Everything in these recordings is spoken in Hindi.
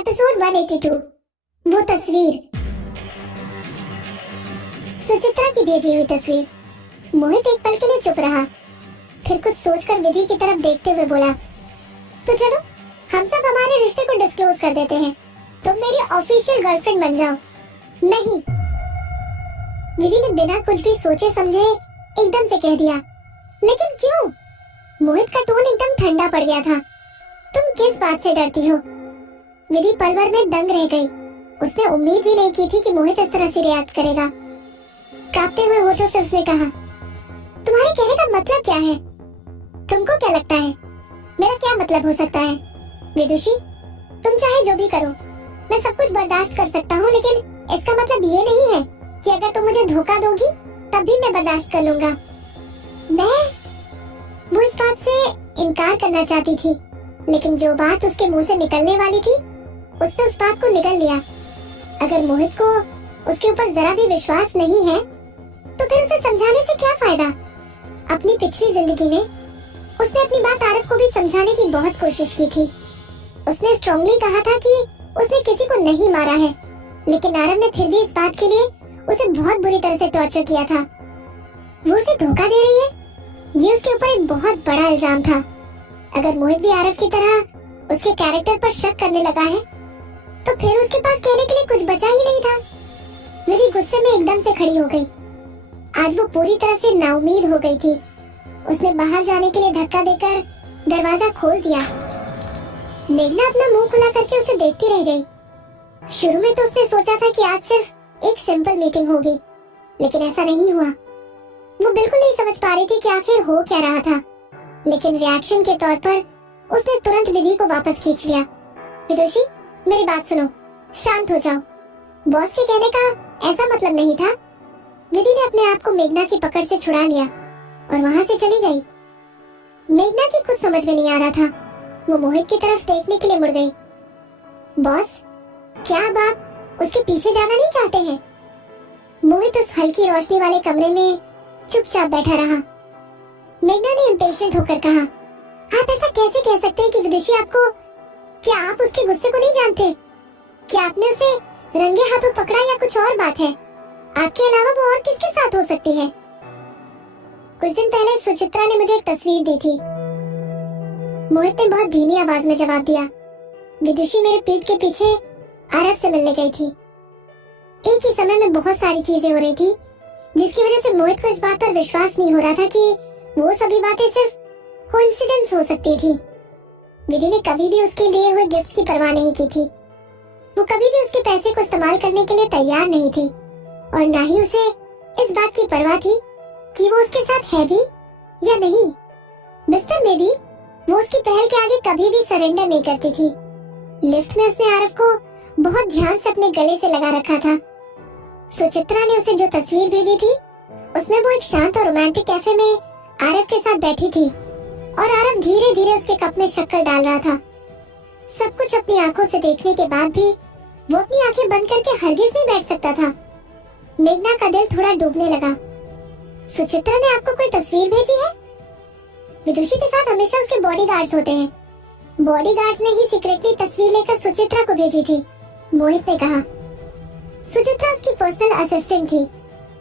एपिसोड 182। वो तस्वीर, सुचित्रा की भेजी हुई तस्वीर। मोहित एक पल के लिए चुप रहा, फिर कुछ सोचकर विधि की तरफ देखते हुए बोला, तो चलो हम सब हमारे रिश्ते को डिस्क्लोज कर देते हैं। तुम मेरी ऑफिशियल गर्लफ्रेंड बन जाओ। नहीं, विधि ने बिना कुछ भी सोचे समझे एकदम से कह दिया। लेकिन क्यों? मोहित का टोन एकदम ठंडा पड़ गया था। तुम किस बात से डरती हो? विधि पल भर में दंग रह गई। उसने उम्मीद भी नहीं की थी कि मोहित इस तरह से रिएक्ट करेगा। कांपते हुए होठों से उसने कहा, तुम्हारे कहने का मतलब क्या है? तुमको क्या लगता है मेरा क्या मतलब हो सकता है? विदुषी, तुम चाहे जो भी करो, मैं सब कुछ बर्दाश्त कर सकता हूँ, लेकिन इसका मतलब ये नहीं है कि अगर तुम मुझे धोखा दोगी तब भी मैं बर्दाश्त कर लूंगा। वो इस बात से इनकार करना चाहती थी, लेकिन जो बात उसके मुंह से निकलने वाली थी उसने उस बात को निगल लिया। अगर मोहित को उसके ऊपर जरा भी विश्वास नहीं है तो फिर उसे समझाने से क्या फायदा? अपनी पिछली जिंदगी में उसने अपनी बात आरव को भी समझाने की बहुत कोशिश की थी। उसने स्ट्रांगली कहा था कि उसने किसी को नहीं मारा है, लेकिन आरव ने फिर भी इस बात के लिए उसे बहुत बुरी तरह से टॉर्चर किया था। वो उसे धोखा दे रही है, ये उसके ऊपर एक बहुत बड़ा इल्जाम था। अगर मोहित भी आरव की तरह उसके कैरेक्टर पर शक करने लगा है तो फिर उसके पास कहने के लिए कुछ बचा ही नहीं था। विधि गुस्से में एकदम से खड़ी हो गई। आज वो पूरी तरह से नाउम्मीद हो गई थी। उसने बाहर जाने के लिए धक्का देकर दरवाजा खोल दिया। मेघना अपना मुंह खुला करके उसे देखती रह गई। शुरू में तो उसने सोचा था कि आज सिर्फ एक सिंपल मीटिंग होगी, लेकिन ऐसा नहीं हुआ। वो बिल्कुल नहीं समझ पा रही थी कि आखिर हो क्या रहा था, लेकिन रिएक्शन के तौर पर उसने तुरंत विधि को वापस खींच लिया। विदुषी, मेरी बात सुनो, शांत हो जाओ। बॉस के कहने का ऐसा मतलब नहीं था। विधि ने अपने आप को मेघना की पकड़ से छुड़ा लिया और वहाँ से चली गई। मेघना की कुछ समझ में नहीं आ रहा था। वो मोहित की तरफ देखने के लिए मुड़ गई। बॉस, क्या अब आप उसके पीछे जाना नहीं चाहते हैं? मोहित उस हल्की रोशनी वाले कमरे में चुपचाप बैठा रहा। मेघना ने इम्पेशेंट होकर कहा, आप ऐसा कैसे कह सकते हैं कि विदुषी आपको, क्या आप उसके गुस्से को नहीं जानते? क्या आपने उसे रंगे हाथों पकड़ा या कुछ और बात है? आपके अलावा वो और किसके साथ हो सकती है? कुछ दिन पहले सुचित्रा ने मुझे एक तस्वीर दी थी। मोहित ने बहुत धीमी आवाज में जवाब दिया। विदुषी मेरे पीठ के पीछे आरव से मिलने गई थी। एक ही समय में बहुत सारी चीजें हो रही थी, जिसकी वजह से मोहित को इस बात पर विश्वास नहीं हो रहा था कि वो सभी बातें सिर्फ कोइंसिडेंस हो सकती थी। विधि ने कभी भी उसके दिए हुए गिफ्ट्स की परवाह नहीं की थी। वो कभी भी उसके पैसे को इस्तेमाल करने के लिए तैयार नहीं थी, और न ही उसे इस बात की परवाह थी कि वो उसके साथ है भी या नहीं। बिस्तर में भी वो उसकी पहल के आगे कभी भी सरेंडर नहीं करती थी। लिफ्ट में उसने आरव को बहुत ध्यान से अपने गले से लगा रखा था। सुचित्रा ने उसे जो तस्वीर भेजी थी उसमें वो एक शांत और रोमांटिक कैफे में आरव के साथ बैठी थी, और आरव धीरे धीरे उसके कप में शक्कर डाल रहा था। सब कुछ अपनी आंखों से देखने के बाद भी वो अपनी आंखें बंद करके हरगिज नहीं बैठ सकता था। मेघना का दिल थोड़ा डूबने लगा। सुचित्रा ने आपको कोई तस्वीर भेजी है? विदुषी के साथ हमेशा उसके बॉडीगार्ड्स होते हैं। बॉडीगार्ड्स ने ही सीक्रेटली तस्वीर लेकर सुचित्रा को भेजी थी, मोहित ने कहा। सुचित्रा उसकी पर्सनल असिस्टेंट थी,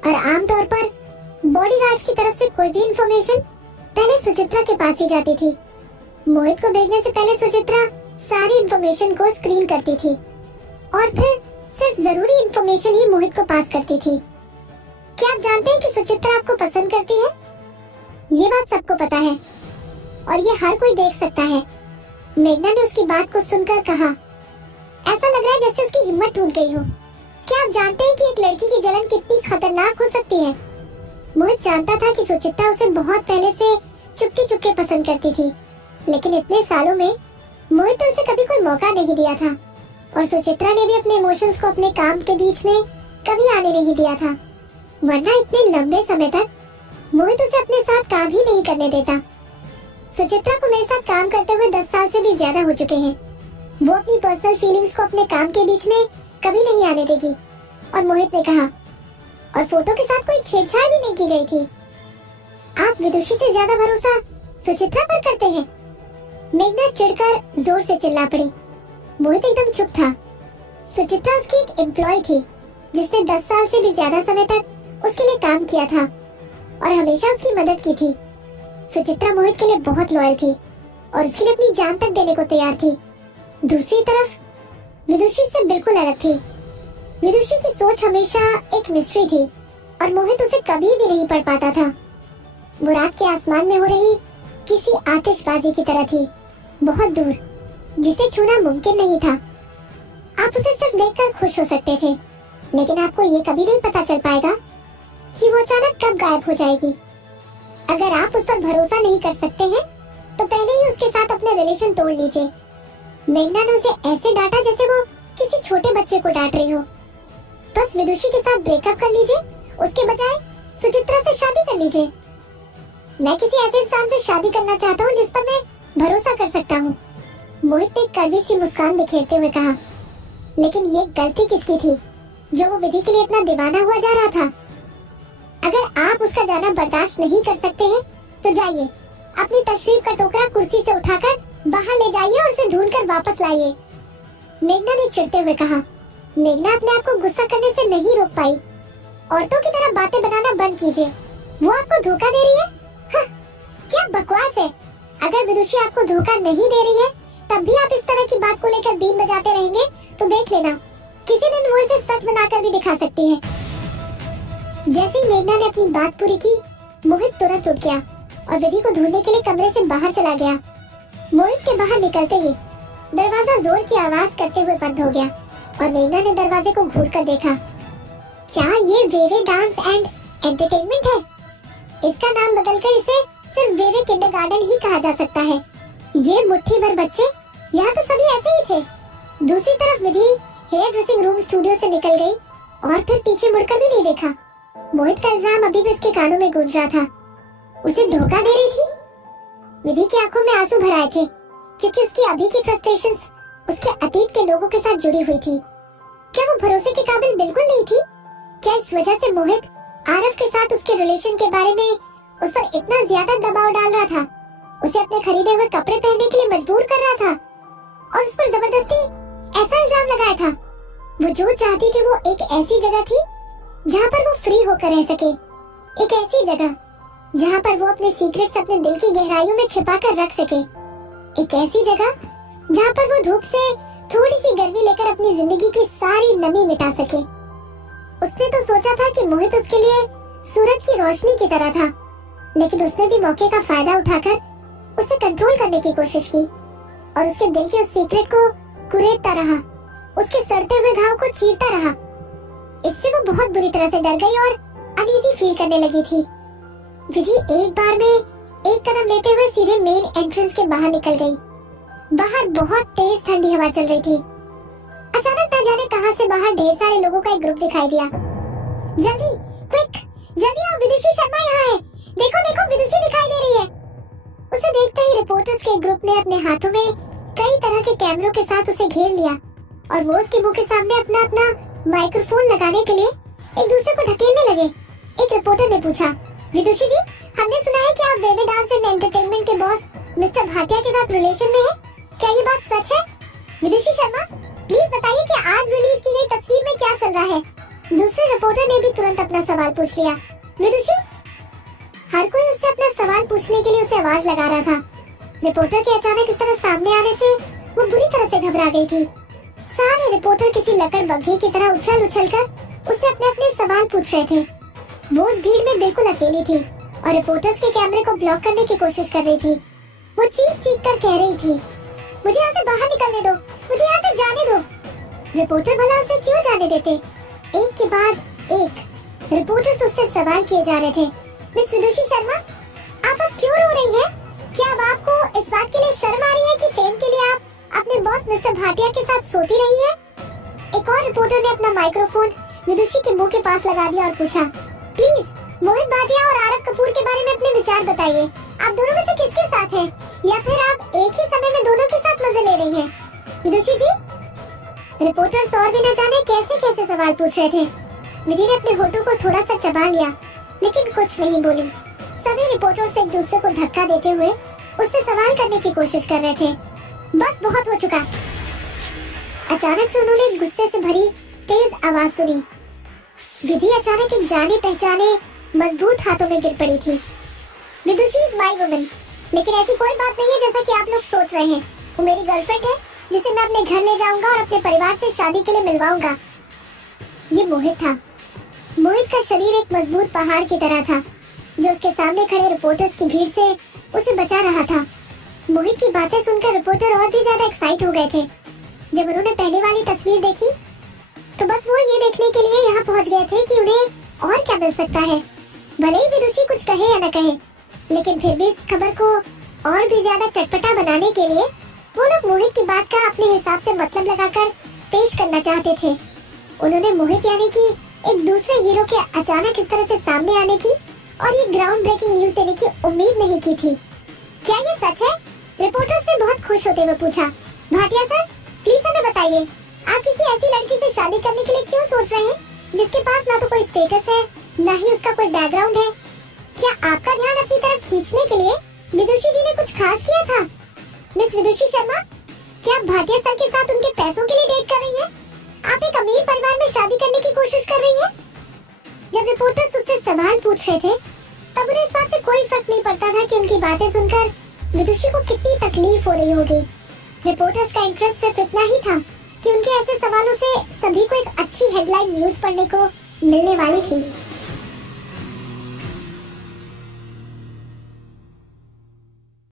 और आमतौर पर बॉडीगार्ड्स की तरफ से कोई भी इंफॉर्मेशन पहले सुचित्रा के पास ही जाती थी। मोहित को भेजने से पहले सुचित्रा सारी इंफॉर्मेशन को स्क्रीन करती थी, और फिर सिर्फ जरूरी इंफॉर्मेशन ही मोहित को पास करती थी। क्या आप जानते हैं कि सुचित्रा आपको पसंद करती है? ये बात सबको पता है, और ये हर कोई देख सकता है। मेघना ने उसकी बात को सुनकर कहा, ऐसा लग रहा है जैसे उसकी हिम्मत टूट गई हो। क्या आप जानते हैं कि एक लड़की की जलन कितनी खतरनाक हो सकती है? मोहित जानता था कि सुचित्रा उसे बहुत पहले से चुपके चुपके पसंद करती थी, लेकिन इतने सालों में मोहित ने उसे कभी कोई मौका नहीं दिया था, और सुचित्रा ने भी अपने इमोशंस को अपने काम के बीच में कभी आने नहीं दिया था, वरना इतने लंबे समय तक मोहित उसे अपने साथ काम ही नहीं करने देता। सुचित्रा को मेरे साथ काम करते हुए 10 साल से भी ज्यादा हो चुके हैं। वो अपनी पर्सनल फीलिंग्स को अपने काम के बीच में कभी नहीं आने देगी। और मोहित ने कहा, और फोटो के साथ कोई छेड़छाड़ भी नहीं की गई थी। आप विदुषी से ज्यादा भरोसा सुचित्रा पर करते हैं? मेघना चिढ़कर जोर से चिल्ला पड़ी। मोहित एकदम चुप था। सुचित्रा उसकी एक एम्प्लॉय थी जिसने 10 साल से भी ज्यादा समय तक उसके लिए काम किया था और हमेशा उसकी मदद की थी। सुचित्रा मोहित के लिए बहुत लॉयल थी और उसके लिए अपनी जान तक देने को तैयार थी। दूसरी तरफ विदुषी से बिल्कुल अलग थी। विदुषी की सोच हमेशा एक मिस्ट्री थी और मोहित उसे कभी भी नहीं पढ़ पाता था। वो रात के आसमान में हो रही किसी आतिशबाजी की तरह थी, बहुत दूर, जिसे छूना मुमकिन नहीं था। आप उसे सिर्फ देखकर खुश हो सकते थे, लेकिन आपको ये कभी नहीं पता चल पाएगा कि वो अचानक कब गायब हो जाएगी। अगर आप उस पर भरोसा नहीं कर सकते हैं, तो पहले ही उसके साथ अपने रिलेशन तोड़ लीजिए। मेघना ने उसे ऐसे डांटा जैसे वो किसी छोटे बच्चे को डांट रही हो। बस विदुषी के साथ ब्रेकअप कर लीजिए, उसके बजाय सुचित्रा से शादी कर लीजिए। मैं किसी ऐसे इंसान से शादी करना चाहता हूँ जिस पर मैं भरोसा कर सकता हूँ। मोहित ने एक कड़वी सी मुस्कान बिखेरते हुए कहा। लेकिन ये गलती किसकी थी जो वो विधि के लिए इतना दीवाना हुआ जा रहा था? अगर आप उसका जाना बर्दाश्त नहीं कर सकते हैं, तो जाइए, अपनी तशरीफ का टोकरा कुर्सी से उठाकर बाहर ले जाइए और उसे ढूंढकर वापस लाइए। मेघना ने चिढ़ते हुए कहा। मेघना अपने आप को गुस्सा करने से नहीं रोक पाई। औरतों की तरह बातें बनाना बंद कीजिए। वो आपको धोखा दे रही है? क्या बकवास है। अगर विदुषी आपको धोखा नहीं दे रही है, तब भी आप इस तरह की बात को लेकर बीन बजाते रहेंगे, तो देख लेना, किसी दिन वो इसे सच बनाकर भी दिखा सकती है। जैसे ही मेघना ने अपनी बात पूरी की, मोहित तुरंत उठ गया और विधि को ढूंढने के लिए कमरे से बाहर चला गया। मोहित के बाहर निकलते ही दरवाजा जोर की आवाज करते हुए बंद हो गया और मेघना ने दरवाजे को घूरकर देखा। क्या ये वेवे डांस एंड एंटरटेनमेंट है? इसका नाम बदलकर इसे सिर्फ वेवे किंडरगार्टन ही कहा जा सकता है। ये मुट्ठी भर बच्चे यहाँ तो सभी ऐसे ही थे। दूसरी तरफ विधि हेयर ड्रेसिंग रूम स्टूडियो से निकल गई और फिर पीछे मुड़कर भी नहीं देखा। मोहित का इल्जाम अभी भी उसके कानों में गूंज रहा था। उसे धोखा दे रही थी। विधि की आंखों में आंसू भर आए थे क्योंकि उसकी अभी की फ्रस्ट्रेशंस उसके अतीत के लोगों के साथ जुड़ी हुई थी। क्या वो भरोसे के काबिल बिल्कुल नहीं थी? क्या इस वजह से मोहित आरव के साथ उसके रिलेशन के बारे में उस पर इतना ज्यादा दबाव डाल रहा था, उसे अपने खरीदे हुए कपड़े पहनने के लिए मजबूर कर रहा था और उस पर जबरदस्ती ऐसा इल्जाम लगाया था? वो जो चाहती थी वो एक ऐसी जगह थी जहाँ पर वो फ्री होकर रह सके, एक ऐसी जगह जहाँ पर वो अपने सीक्रेट्स अपने दिल की गहराइयों में छिपा कर रख सके, एक ऐसी जगह जहाँ पर वो धूप से थोड़ी सी गर्मी लेकर अपनी जिंदगी की सारी नमी मिटा सके। उसने तो सोचा था कि मोहित उसके लिए सूरज की रोशनी की तरह था, लेकिन उसने भी मौके का फायदा उठाकर उसे कंट्रोल करने की कोशिश की और उसके दिल के उस सीक्रेट को कुरेदता रहा, उसके सड़ते हुए घाव को चीरता रहा। इससे वो बहुत बुरी तरह से डर गई और अनईजी फील करने लगी थी। विधि एक बार में एक कदम लेते हुए सीधे मेन एंट्रेंस के बाहर निकल गई। बाहर बहुत तेज ठंडी हवा चल रही थी। अचानक न जाने कहां से बाहर ढेर सारे लोगों का एक ग्रुप दिखाई दिया। जल्दी, क्विक, जल्दी आओ, विदुषी शर्मा यहाँ है। देखो देखो, विदुषी दिखाई दे रही है। उसे देखते ही रिपोर्टर्स के ग्रुप ने अपने हाथों में कई तरह के कैमरों के साथ उसे घेर लिया और वो उसके मुंह के सामने अपना अपना माइक्रोफोन लगाने के लिए एक दूसरे को ढकेलने लगे। एक रिपोर्टर ने पूछा, विदुषी जी, हमने सुना है कि आप वेवे डांस एंड एंटरटेनमेंट के बॉस मिस्टर भाटिया के साथ रिलेशन में हैं। क्या ये बात सच है? विदुषी शर्मा, प्लीज बताइए कि आज रिलीज की गई तस्वीर में क्या चल रहा है। दूसरे रिपोर्टर ने भी तुरंत अपना सवाल पूछ लिया। विदुषी, हर कोई उससे अपना सवाल पूछने के लिए उसे आवाज लगा रहा था। रिपोर्टर के अचानक इस तरह सामने आने से वो बुरी तरह से घबरा गई थी। सारे रिपोर्टर किसी लकड़ बग्घे की तरह उछल उछल कर उससे अपने अपने सवाल पूछ रहे थे। वो उस भीड़ में बिल्कुल अकेली थी और रिपोर्टर्स के कैमरे को ब्लॉक करने की कोशिश कर रही थी। वो चीख चीख कर कह रही थी, मुझे यहाँ से बाहर निकलने दो, मुझे यहाँ से जाने दो। रिपोर्टर भला उसे क्यों जाने देते? एक के बाद एक रिपोर्टर्स उससे सवाल किए जा रहे थे। मिस विदुषी शर्मा, आप अब क्यों रो रही हैं? क्या अब आपको इस बात के लिए शर्म आ रही है कि फेम के लिए आप अपने बॉस मिस्टर भाटिया के साथ सोती रही है? एक और रिपोर्टर ने अपना माइक्रोफोन विदुषी के मुंह के पास लगा दिया और पूछा, प्लीज मोहित भाटिया और आरव कपूर के बारे में अपने विचार बताइए। आप दोनों में से किसके साथ हैं? या फिर आप एक ही समय में दोनों के साथ मजे ले रही हैं? विदुषी जी, रिपोर्टर्स और भी न जाने कैसे कैसे सवाल पूछ रहे थे। विधि ने अपने होठों को थोड़ा सा चबा लिया, लेकिन कुछ नहीं बोली। सभी रिपोर्टर्स एक दूसरे को धक्का देते हुए उससे सवाल करने की कोशिश कर रहे थे। बस बहुत हो चुका। अचानक से उन्होंने एक गुस्से से भरी तेज आवाज सुनी। विधि अचानक एक जाने पहचाने मजबूत हाथों में गिर पड़ी थी। विदुषी इज माय वुमन, लेकिन ऐसी कोई बात नहीं है जैसा कि आप लोग सोच रहे हैं। वो मेरी गर्लफ्रेंड है जिसे मैं अपने घर ले जाऊंगा और अपने परिवार से शादी के लिए मिलवाऊंगा। ये मोहित था। मोहित का शरीर एक मजबूत पहाड़ की तरह था जो उसके सामने खड़े रिपोर्टर्स की भीड़ से उसे बचा रहा था। मोहित की बातें सुनकर रिपोर्टर और भी ज्यादा एक्साइट हो गए थे। जब उन्होंने पहले वाली तस्वीर देखी तो बस वो ये देखने के लिए यहाँ पहुँच गए थे कि उन्हें और क्या मिल सकता है। भले ही विदुषी कुछ कहे या न कहे, लेकिन फिर भी इस खबर को और भी ज्यादा चटपटा बनाने के लिए वो लोग मोहित की बात का अपने हिसाब से मतलब लगाकर पेश करना चाहते थे। उन्होंने मोहित यानी कि एक दूसरे हीरो के अचानक इस तरह से सामने आने की और ये ग्राउंड ब्रेकिंग न्यूज देने की उम्मीद नहीं की थी। क्या ये सच है? रिपोर्टर्स ने बहुत खुश होते हुए पूछा। भाटिया सर, प्लीज हमें बताइए, आप किसी ऐसी लड़की से शादी करने के लिए क्यों सोच रहे हैं जिसके पास ना तो कोई स्टेटस है, ना ही उसका कोई बैकग्राउंड है? क्या आपका ध्यान अपनी तरफ खींचने के लिए विदुषी जी ने कुछ खास किया था? मिस विदुषी शर्मा, क्या आप भाटिया सर के साथ उनके पैसों के लिए डेट कर रही हैं? आप एक अमीर परिवार में शादी करने की कोशिश कर रही हैं? जब रिपोर्टर्स उससे सवाल पूछ रहे थे तब उन्हें इस बात से कोई फर्क नहीं पड़ता था कि उनकी बातें सुनकर विदुषी को कितनी तकलीफ हो रही होगी। रिपोर्टर्स का इंटरेस्ट सिर्फ इतना ही था कि उनके ऐसे सवालों से सभी को एक अच्छी हेडलाइन न्यूज पढ़ने को मिलने वाली थी।